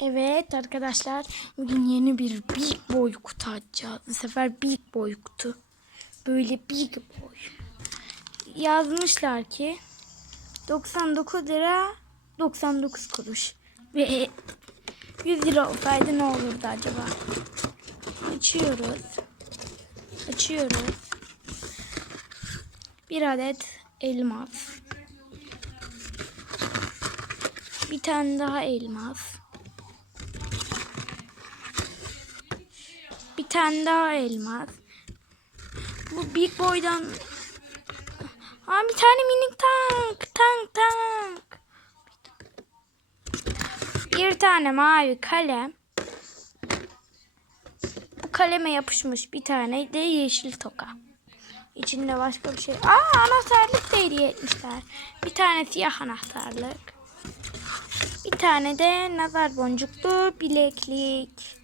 Evet arkadaşlar bugün yeni bir big boy kutu açacağız. Bu sefer big boy kutu. Böyle big boy. Yazmışlar ki 99 lira 99 kuruş. Ve 100 lira olsaydı ne olurdu acaba? Açıyoruz. Açıyoruz. Bir adet elmas. Bir tane daha elmas. Tane daha elmas. Bu Big Boy'dan... Aa bir tane minik tank. Tank tank. Bir tane mavi kalem. Bu kaleme yapışmış bir tane de yeşil toka. İçinde başka bir şey. Aa anahtarlık da hediye etmişler. Bir tane siyah anahtarlık. Bir tane de nazar boncuklu bileklik.